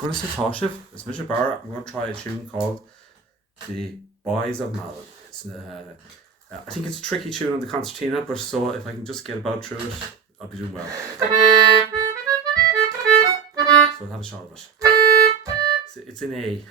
Gonna say Tashiv, it's Mr. Barra. I'm gonna try a tune called The Boys of Malin. I think it's a tricky tune on the concertina, but so if I can just get about through it, I'll be doing well. So I'll have a shot of it. It's in A.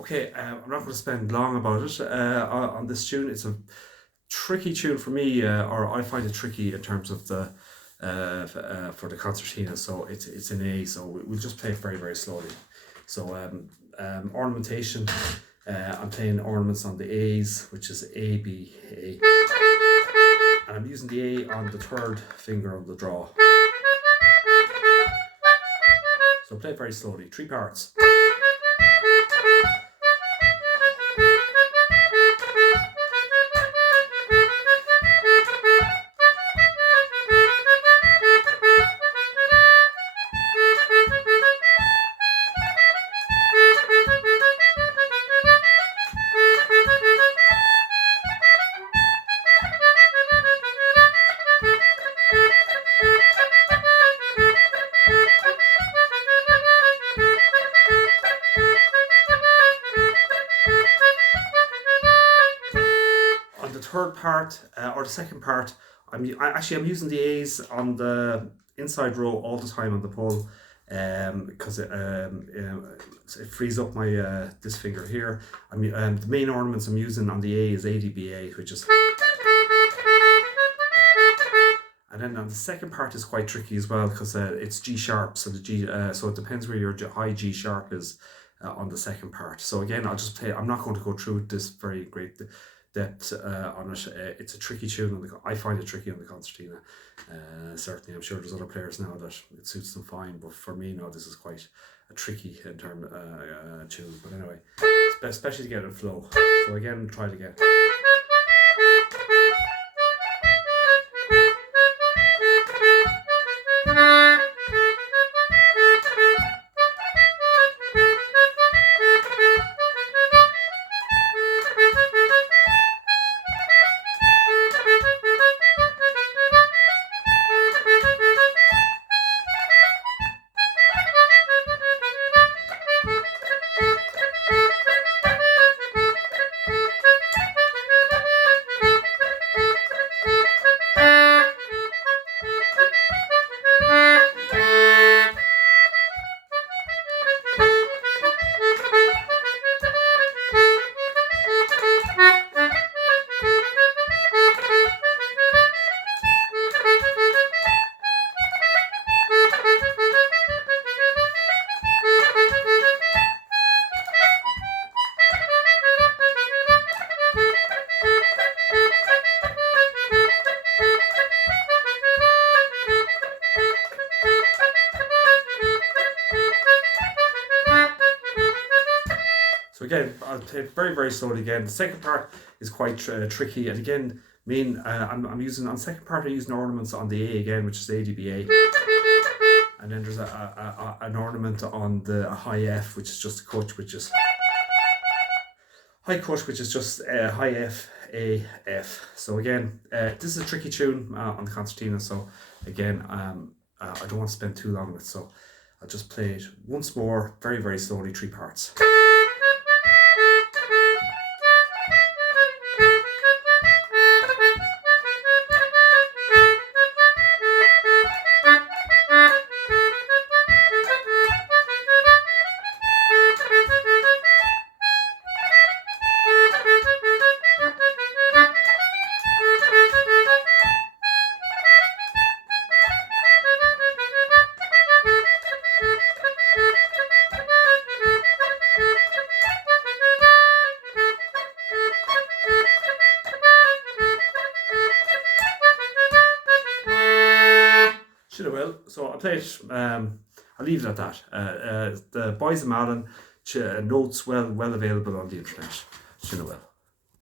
Okay, I'm not going to spend long about it on this tune. It's a tricky tune for me, or I find it tricky in terms of the for the concertina. So it's an A. So we'll just play it very very slowly. So ornamentation. I'm playing ornaments on the A's, which is A B A, and I'm using the A on the third finger of the draw. So play it very slowly. 3 parts. Third part or the second part, I'm using the A's on the inside row all the time on the pull, because it frees up my this finger here. The main ornaments I'm using on the A is ADBA, which is, and then on the second part is quite tricky as well because it's G sharp, so the G so it depends where your high G sharp is on the second part. So again, I'll just play. I'm not going to go through this very great depth on it. It's a tricky tune. I find it tricky on the concertina. Certainly, I'm sure there's other players now that it suits them fine, but for me, no, this is quite a tricky in term tune. But anyway, especially to get it flow. So again, try it again. So again, I'll play it very, very slowly again. The second part is quite tricky, and again, I'm using on the second part. I'm using ornaments on the A again, which is ADBA, and then there's an ornament on the high F, which is just a cut, which is high cut, which is just high F, A, F. So again, this is a tricky tune on the concertina. So again, I don't want to spend too long on it. So I'll just play it once more, very, very slowly, 3 parts. Should have will. So I'll play it. I'll leave it at that. The Boys of Malin notes well available on the internet. Should have will.